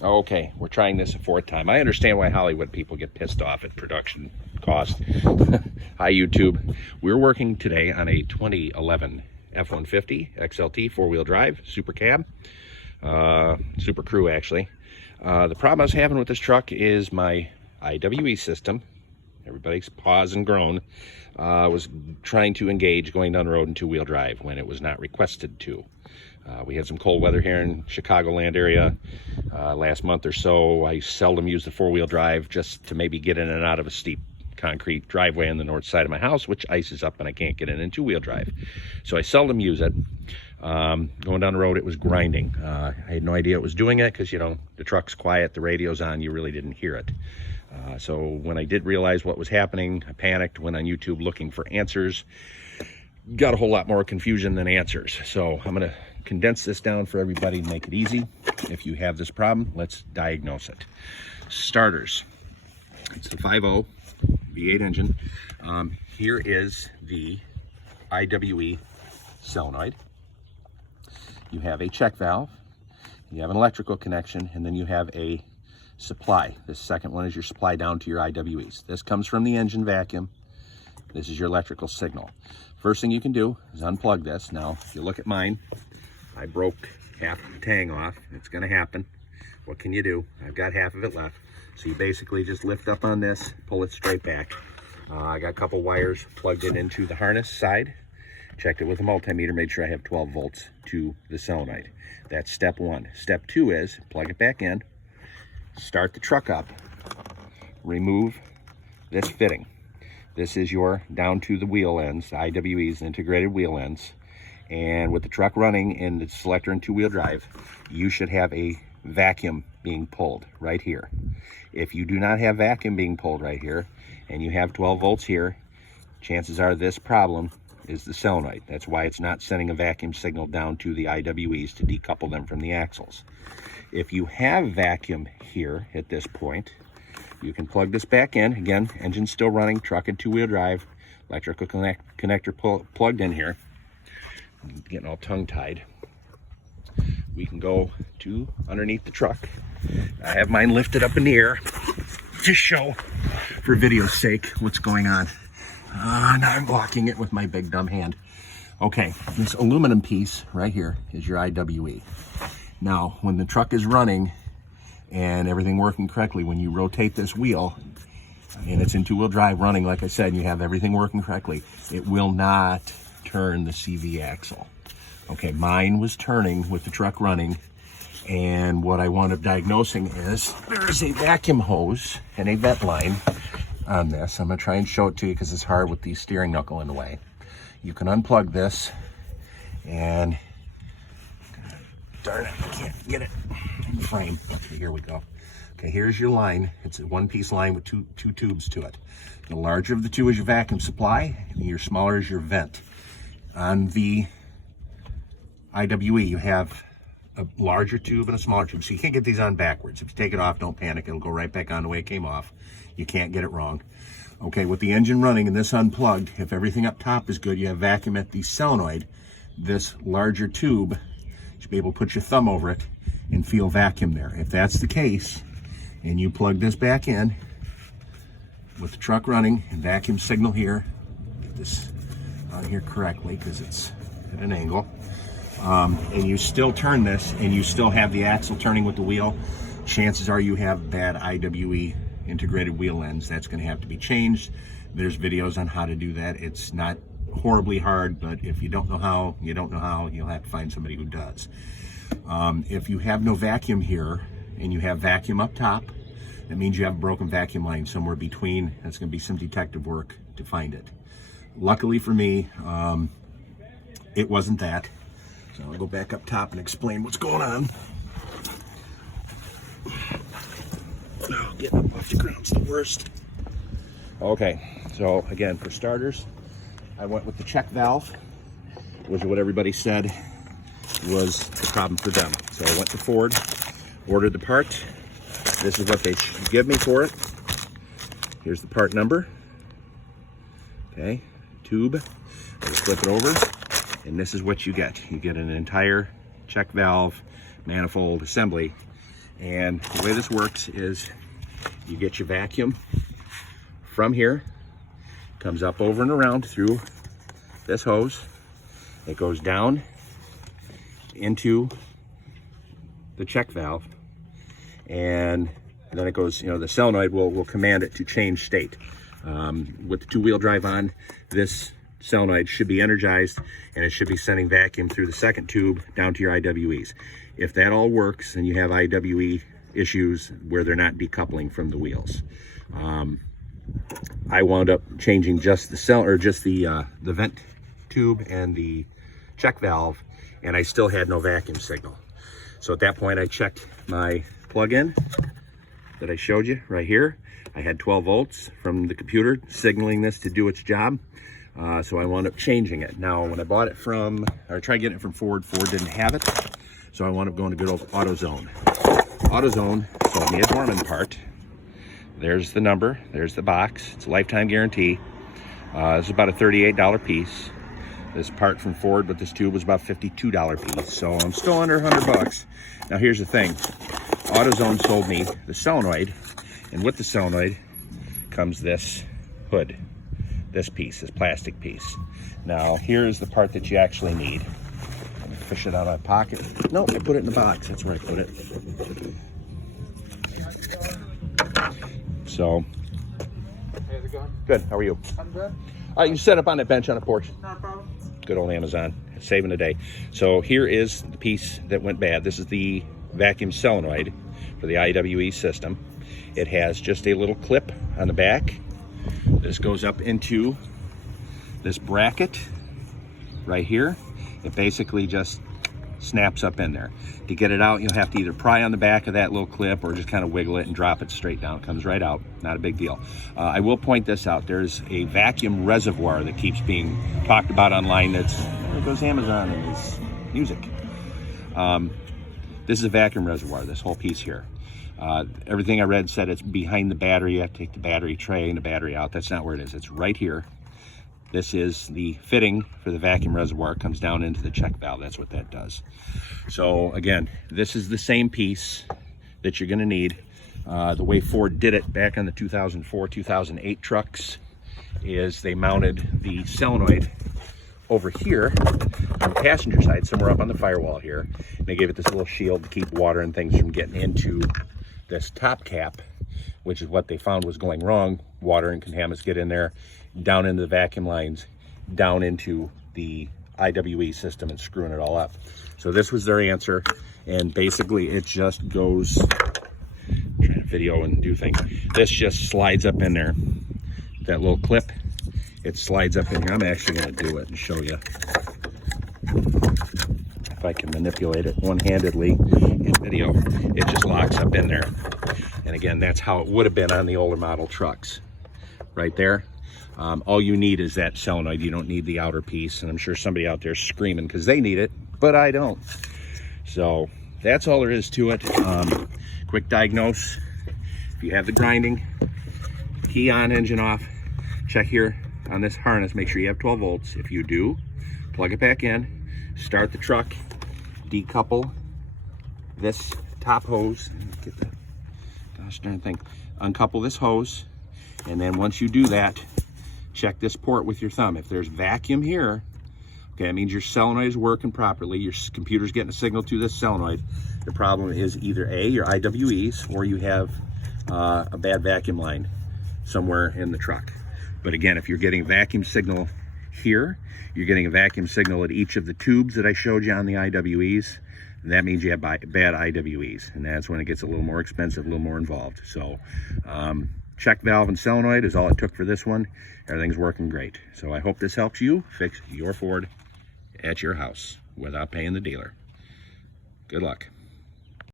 Okay, we're trying this a fourth time. I understand why Hollywood people get pissed off at production cost. Hi, YouTube. We're working today on a 2011 F-150 XLT four-wheel drive, super cab, super crew actually. The problem I was having with this truck is my IWE system. Everybody's pause and groan. Was trying to engage going down the road in two-wheel drive when it was not requested to. We had some cold weather here in Chicagoland area last month or so. I seldom use the four-wheel drive just to maybe get in and out of a steep concrete driveway on the north side of my house, which ices up and I can't get in two-wheel drive. So I seldom use it. Going down the road, it was grinding. I had no idea it was doing it because, you know, the truck's quiet, the radio's on, you really didn't hear it. So when I did realize what was happening, I panicked, went on YouTube looking for answers. Got a whole lot more confusion than answers. So I'm going to condense this down for everybody and make it easy. If you have this problem, let's diagnose it. Starters. It's the 5.0 V8 engine. Here is the IWE solenoid. You have a check valve. You have an electrical connection, and then you have a supply. This second one is your supply down to your IWEs. This comes from the engine vacuum. This is your electrical signal. First thing you can do is unplug this. Now, if you look at mine, I broke half the tang off. It's going to happen. What can you do? I've got half of it left. So you basically just lift up on this, pull it straight back. I got a couple wires plugged it into the harness side. Checked it with a multimeter, made sure I have 12 volts to the solenoid. That's step one. Step two is plug it back in, start the truck up, remove this fitting. This is your down to the wheel ends, the IWEs, integrated wheel ends. And with the truck running in the selector and two-wheel drive, you should have a vacuum being pulled right here. If you do not have vacuum being pulled right here, and you have 12 volts here, chances are this problem is the solenoid. That's why it's not sending a vacuum signal down to the IWEs to decouple them from the axles. If you have vacuum here at this point, you can plug this back in. Again, engine's still running, truck and two-wheel drive, electrical connector plugged in here. I'm getting all tongue-tied. We can go to underneath the truck. I have mine lifted up in the air to show, for video's sake, what's going on. Now I'm blocking it with my big dumb hand. Okay, this aluminum piece right here is your IWE. Now, when the truck is running and everything working correctly, when you rotate this wheel and it's in two-wheel drive running, like I said, and you have everything working correctly, it will not turn the CV axle. Okay, mine was turning with the truck running, and what I wound up diagnosing is there is a vacuum hose and a vent line on this. I'm going to try and show it to you because it's hard with the steering knuckle in the way. You can unplug this and darn it, I can't get it in frame. Okay, here we go. Okay, here's your line. It's a one-piece line with two tubes to it. The larger of the two is your vacuum supply, and your smaller is your vent. On the IWE, you have a larger tube and a smaller tube, so you can't get these on backwards. If you take it off, don't panic. It'll go right back on the way it came off. You can't get it wrong. Okay, with the engine running and this unplugged, if everything up top is good, you have vacuum at the solenoid, this larger tube, you should be able to put your thumb over it and feel vacuum there. If that's the case, and you plug this back in with the truck running and vacuum signal here, get this on here correctly because it's at an angle, and you still turn this and you still have the axle turning with the wheel, chances are you have bad IWE integrated wheel ends. That's going to have to be changed. There's videos on how to do that. It's not horribly hard, but if you don't know how, you don't know how. You'll have to find somebody who does. If you have no vacuum here and you have vacuum up top, that means you have a broken vacuum line somewhere between. That's going to be some detective work to find it. Luckily for me, it wasn't that. So I'll go back up top and explain what's going on. Oh, getting up off the ground's the worst. Okay, so again, for starters, I went with the check valve, which is what everybody said was the problem for them. So I went to Ford, ordered the part. This is what they give me for it. Here's the part number. Okay, tube. I just flip it over, and this is what you get. You get an entire check valve manifold assembly. And the way this works is you get your vacuum from here, comes up over and around through this hose. It goes down into the check valve, and then it goes, you know, the solenoid will command it to change state. With the two-wheel drive on, this solenoid should be energized, and it should be sending vacuum through the second tube down to your IWEs. If that all works, and you have IWE issues where they're not decoupling from the wheels. I wound up changing just the vent tube and the check valve, and I still had no vacuum signal. So at that point, I checked my plug-in that I showed you right here. I had 12 volts from the computer signaling this to do its job. So I wound up changing it. Now, when I bought it from, or tried getting it from Ford, Ford didn't have it. So I wound up going to good old AutoZone. AutoZone sold me a Dorman part. There's the number, there's the box. It's a lifetime guarantee. It's about a $38 piece. This part from Ford with this tube was about $52 piece. So I'm still under 100 bucks. Now here's the thing. AutoZone sold me the solenoid, and with the solenoid comes this hood. This piece, this plastic piece. Now here's the part that you actually need. Let me fish it out of my pocket. No, I put it in the box. That's where I put it. So, how's it going? Good. How are you? I'm good. You set up on that bench on a porch. No problem. Good old Amazon, saving the day. So here is the piece that went bad. This is the vacuum solenoid for the IWE system. It has just a little clip on the back. This goes up into this bracket right here. It basically just snaps up in there. To get it out, you'll have to either pry on the back of that little clip or just kind of wiggle it and drop it straight down. It comes right out, not a big deal. I will point this out. There's a vacuum reservoir that keeps being talked about online. There goes Amazon and his music. This is a vacuum reservoir, this whole piece here. Everything I read said it's behind the battery. You have to take the battery tray and the battery out. That's not where it is. It's right here. This is the fitting for the vacuum reservoir. It comes down into the check valve. That's what that does. So again, this is the same piece that you're going to need. The way Ford did it back on the 2004, 2008 trucks is they mounted the solenoid over here on the passenger side, somewhere up on the firewall here. And they gave it this little shield to keep water and things from getting into this top cap, which is what they found was going wrong. Water and contaminants get in there, down into the vacuum lines, down into the IWE system and screwing it all up. So this was their answer, and basically it just goes, I'm trying to video and do things. This just slides up in there. That little clip, it slides up in here. I'm actually going to do it and show you if I can manipulate it one-handedly in video. It just locks up in there. And again, that's how it would have been on the older model trucks. Right there. All you need is that solenoid. You don't need the outer piece. And I'm sure somebody out there is screaming because they need it, but I don't. So that's all there is to it. Quick diagnose. If you have the grinding, key on, engine off, check here on this harness, make sure you have 12 volts. If you do, plug it back in, start the truck, decouple this top hose, get the gosh darn thing, uncouple this hose, and then once you do that, check this port with your thumb. If there's vacuum here, okay, that means your solenoid is working properly, your computer's getting a signal to this solenoid. The problem is either A, your IWEs, or you have a bad vacuum line somewhere in the truck. But again, if you're getting a vacuum signal here, you're getting a vacuum signal at each of the tubes that I showed you on the IWEs, that means you have bad IWEs, and that's when it gets a little more expensive, a little more involved. So check valve and solenoid is all it took for this one. Everything's working great. So I hope this helps you fix your Ford at your house without paying the dealer. Good luck.